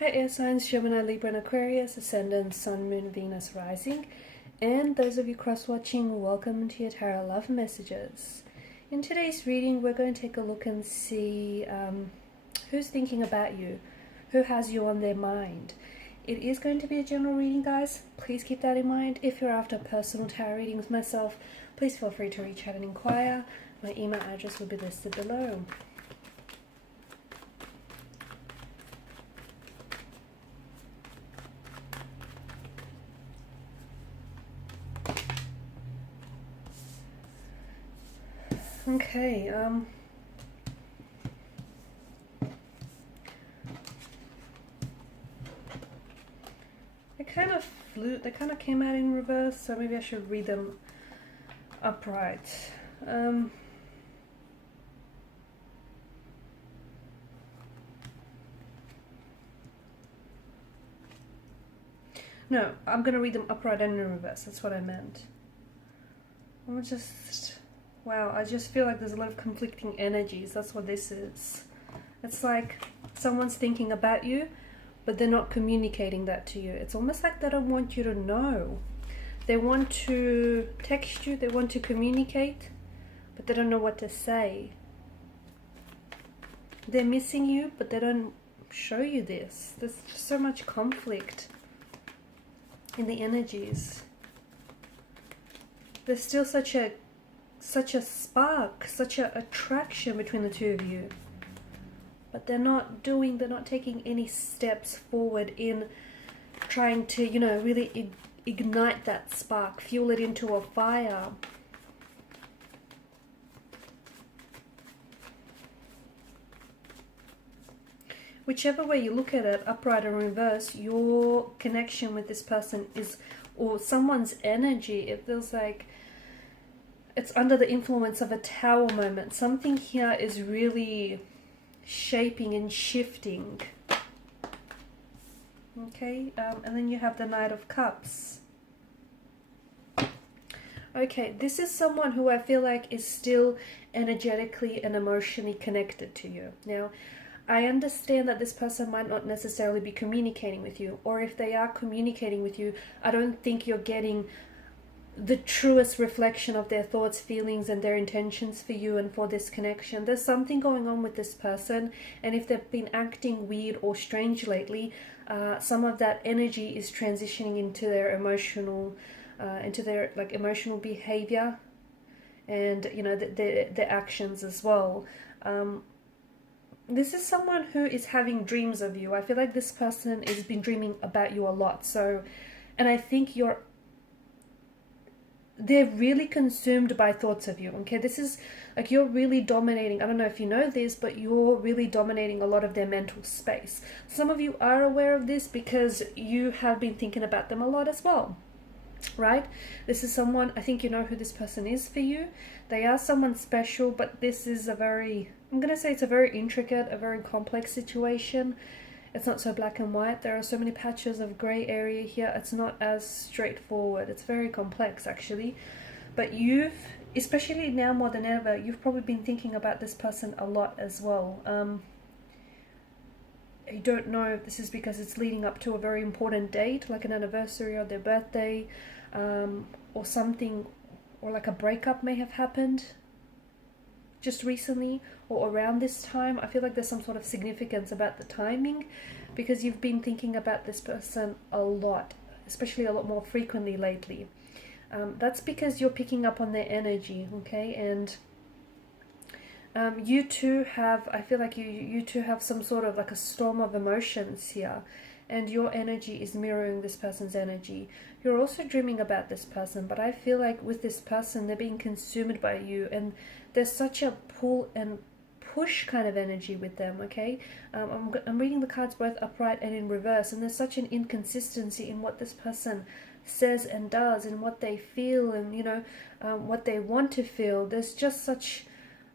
Hi air signs, Gemini, Libra and Aquarius, Ascendant, Sun, Moon, Venus, Rising. And those of you cross-watching, welcome to your Tarot Love Messages. In today's reading, we're going to take a look and see who's thinking about you, who has you on their mind. It is going to be a general reading, guys. Please keep that in mind. If you're after personal tarot readings myself, please feel free to reach out and inquire. My email address will be listed below. Okay, they kind of came out in reverse, so maybe I should read them upright. No, I'm going to read them upright and in reverse, that's what I meant. Wow, I just feel like there's a lot of conflicting energies. That's what this is. It's like someone's thinking about you, but they're not communicating that to you. It's almost like they don't want you to know. They want to text you, they want to communicate, but they don't know what to say. They're missing you, but they don't show you this. There's so much conflict in the energies. There's still such a spark, such an attraction between the two of you, but they're not taking any steps forward in trying to, really ignite that spark, fuel it into a fire. Whichever way you look at it, upright or reverse, your connection with this person is, or someone's energy, it feels like it's under the influence of a tower moment. Something here is really shaping and shifting. Okay, and then you have the Knight of Cups. Okay, this is someone who I feel like is still energetically and emotionally connected to you. Now, I understand that this person might not necessarily be communicating with you, or if they are communicating with you, I don't think you're getting the truest reflection of their thoughts, feelings, and their intentions for you and for this connection. There's something going on with this person, and if they've been acting weird or strange lately, some of that energy is transitioning into their emotional behavior, and their actions as well. This is someone who is having dreams of you. I feel like this person has been dreaming about you a lot. And I think they're really consumed by thoughts of you. Okay, this is like you're really dominating. I don't know if you know this, but you're really dominating a lot of their mental space. Some of you are aware of this because you have been thinking about them a lot as well, right? This is someone, I think you know who this person is for you. They are someone special, but this is I'm going to say it's a very intricate, a very complex situation. It's not so black and white. There are so many patches of gray area here. It's not as straightforward. It's very complex, actually. But especially now more than ever, you've probably been thinking about this person a lot as well. I don't know if this is because it's leading up to a very important date, like an anniversary or their birthday, or something, or like a breakup may have happened just recently or around this time. I feel like there's some sort of significance about the timing, because you've been thinking about this person a lot, especially a lot more frequently lately. That's because you're picking up on their energy, okay? And you two have, I feel like you two have some sort of like a storm of emotions here, and your energy is mirroring this person's energy. You're also dreaming about this person, but I feel like with this person, they're being consumed by you, and there's such a pull and push kind of energy with them, okay? I'm reading the cards both upright and in reverse, and there's such an inconsistency in what this person says and does, and what they feel, and what they want to feel. There's just such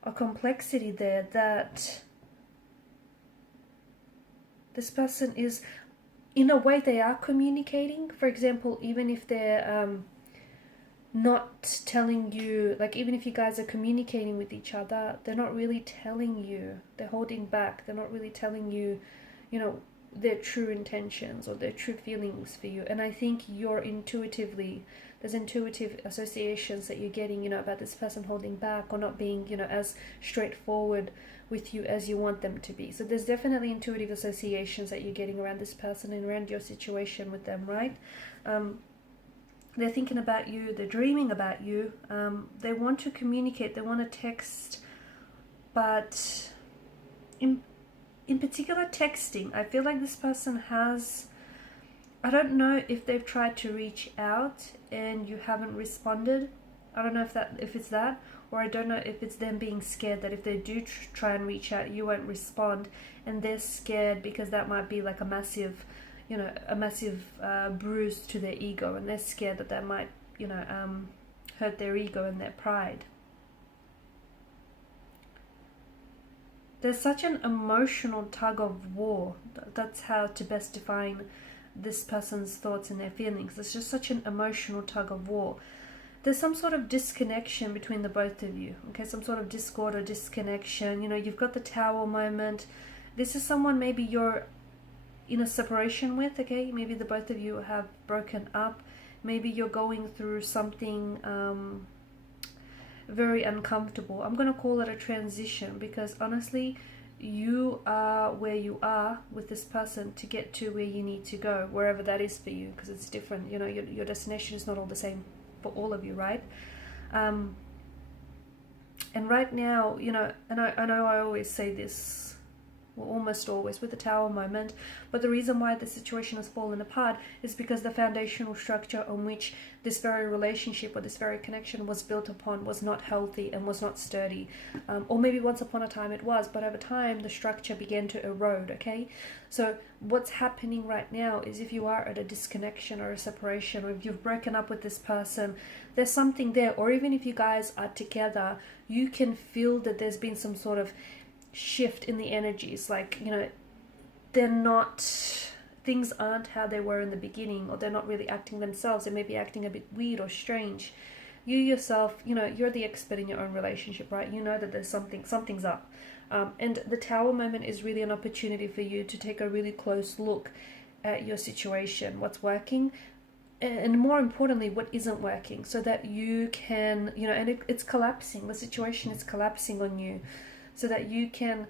a complexity there that this person is, in a way, they are communicating. For example, even if they're not telling you, like even if you guys are communicating with each other, they're not really telling you. They're holding back. They're not really telling you, their true intentions or their true feelings for you. And I think you're intuitively, there's intuitive associations that you're getting, about this person holding back or not being, as straightforward with you as you want them to be. So there's definitely intuitive associations that you're getting around this person and around your situation with them, right? They're thinking about you, they're dreaming about you, they want to communicate, they want to text, but in particular texting, I feel like this person has, I don't know if they've tried to reach out and you haven't responded. I don't know if it's that, or I don't know if it's them being scared that if they do try and reach out, you won't respond, and they're scared because that might be like a massive bruise to their ego, and they're scared that that might, hurt their ego and their pride. There's such an emotional tug of war. That's how to best define this person's thoughts and their feelings. There's just such an emotional tug of war. There's some sort of disconnection between the both of you, okay? Some sort of discord or disconnection. You've got the Tower moment. This is someone maybe you're in a separation with, okay? Maybe the both of you have broken up. Maybe you're going through something very uncomfortable. I'm going to call it a transition, because honestly, you are where you are with this person to get to where you need to go, wherever that is for you, because it's different. Your destination is not all the same for all of you, right? And right now, and I know I always say this, well, almost always with the Tower moment, but the reason why the situation has fallen apart is because the foundational structure on which this very relationship or this very connection was built upon was not healthy and was not sturdy. Or maybe once upon a time it was, but over time the structure began to erode, okay? So what's happening right now is, if you are at a disconnection or a separation, or if you've broken up with this person, there's something there. Or even if you guys are together, you can feel that there's been some sort of shift in the energies, like they're not, things aren't how they were in the beginning, or they're not really acting themselves. They may be acting a bit weird or strange. You yourself, you're the expert in your own relationship, right? You know that there's something's up, and the Tower moment is really an opportunity for you to take a really close look at your situation, what's working, and more importantly, what isn't working, so that you can, and it's collapsing, the situation is collapsing on you, so that you can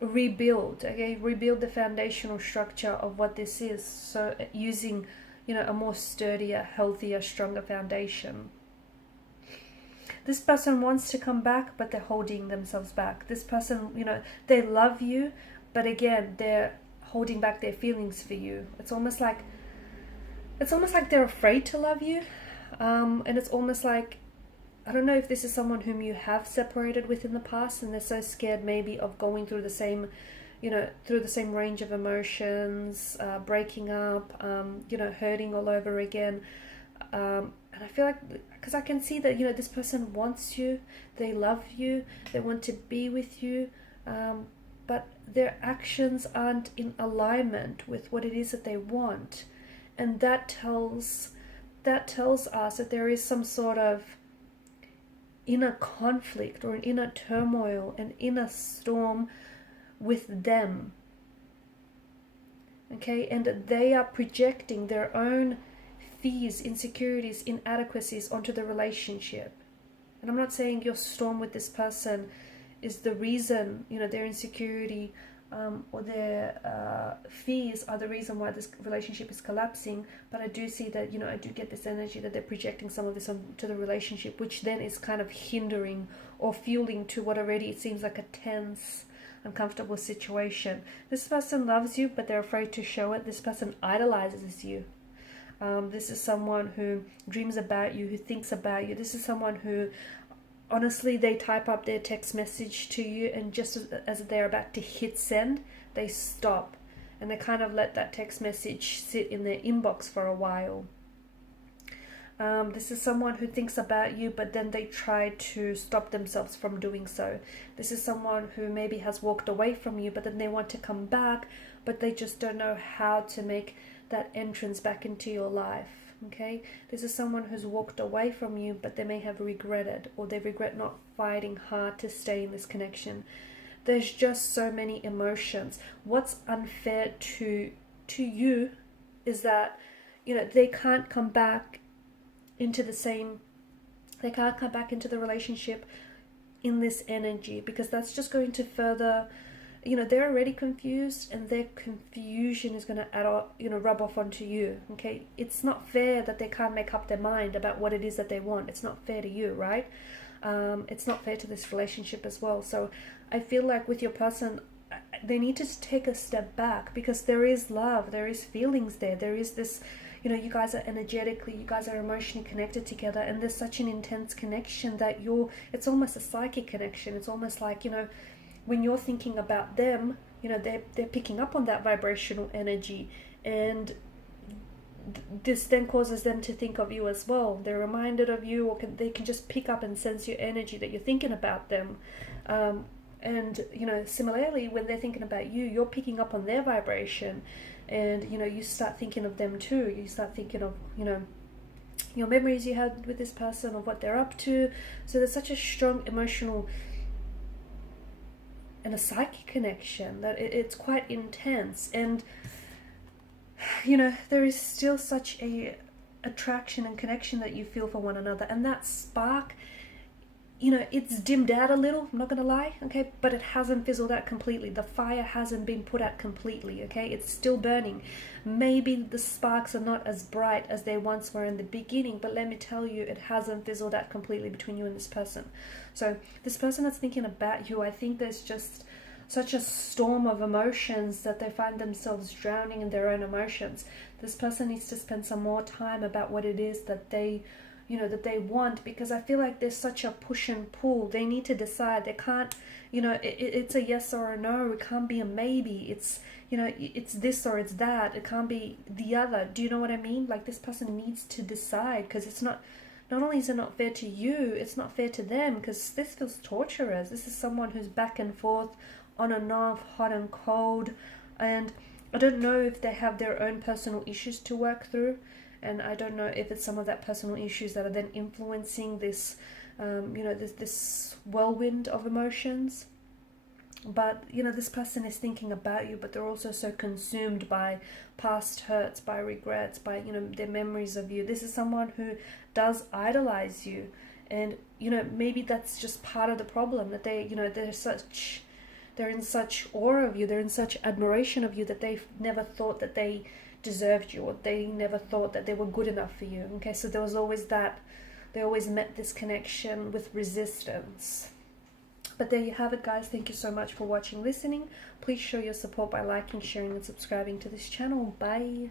rebuild the foundational structure of what this is. So using, a more sturdier, healthier, stronger foundation. This person wants to come back, but they're holding themselves back. This person, they love you, but again, they're holding back their feelings for you. It's almost like they're afraid to love you, and it's almost like, I don't know if this is someone whom you have separated with in the past, and they're so scared maybe of going through the same, through the same range of emotions, breaking up, hurting all over again. And I feel like, because I can see that, this person wants you, they love you, they want to be with you, but their actions aren't in alignment with what it is that they want. And that tells us that there is some sort of inner conflict or an inner turmoil, an inner storm with them, okay? And they are projecting their own fears, insecurities, inadequacies onto the relationship. And I'm not saying your storm with this person is the reason, their insecurity or their fears are the reason why this relationship is collapsing, but I do see that, I do get this energy that they're projecting some of this onto the relationship, which then is kind of hindering or fueling to what already it seems like a tense, uncomfortable situation. This person loves you, but they're afraid to show it. This person idolizes you. This is someone who dreams about you, who thinks about you. This is someone who, honestly, they type up their text message to you, and just as they're about to hit send, they stop and they kind of let that text message sit in their inbox for a while. This is someone who thinks about you, but then they try to stop themselves from doing so. This is someone who maybe has walked away from you, but then they want to come back, but they just don't know how to make that entrance back into your life. Okay, this is someone who's walked away from you, but they may have regretted, or they regret not fighting hard to stay in this connection. there's just so many emotions. What's unfair to you is that, you know, they can't come back into the same, they can't come back into the relationship in this energy, because that's just going to further, you know, they're already confused, and their confusion is going to add up, you know, rub off onto you. Okay, it's not fair that they can't make up their mind about what it is that they want. It's not fair to you, right? It's not fair to this relationship as well. So I feel like with your person, they need to take a step back, because there is love, there is feelings there, there is this, you know, you guys are energetically, you guys are emotionally connected together, and there's such an intense connection that it's almost a psychic connection. It's almost like, you know, when you're thinking about them, you know, they're picking up on that vibrational energy, and this then causes them to think of you as well. They're reminded of you, or they can just pick up and sense your energy that you're thinking about them. And, you know, similarly, when they're thinking about you, you're picking up on their vibration, and, you know, you start thinking of them too. You start thinking of, you know, your memories you had with this person, of what they're up to. So there's such a strong emotional and a psychic connection that it's quite intense. And, you know, there is still such a attraction and connection that you feel for one another, and that spark, you know, it's dimmed out a little, I'm not gonna lie, okay, but it hasn't fizzled out completely. The fire hasn't been put out completely, okay, it's still burning. Maybe the sparks are not as bright as they once were in the beginning, but let me tell you, it hasn't fizzled out completely between you and this person. So this person that's thinking about you, I think there's just such a storm of emotions that they find themselves drowning in their own emotions. This person needs to spend some more time about what it is that they, you know, that they want, because I feel like there's such a push and pull. They need to decide. They can't, you know, it's a yes or a no. It can't be a maybe. It's, you know, it's this or it's that. It can't be the other. Do you know what I mean? Like, this person needs to decide, because it's not only is it not fair to you, it's not fair to them, because this feels torturous. This is someone who's back and forth, on and off, hot and cold, and I don't know if they have their own personal issues to work through, and I don't know if it's some of that personal issues that are then influencing this, you know, this whirlwind of emotions. But, you know, this person is thinking about you, but they're also so consumed by past hurts, by regrets, by, you know, their memories of you. This is someone who does idolize you, and, you know, maybe that's just part of the problem, that they, you know, they're in such awe of you, they're in such admiration of you, that they've never thought that they deserved you, or they never thought that they were good enough for you. Okay, so there was always that, they always met this connection with resistance. But there you have it, guys. Thank you so much for watching, listening. Please show your support by liking, sharing, and subscribing to this channel. Bye.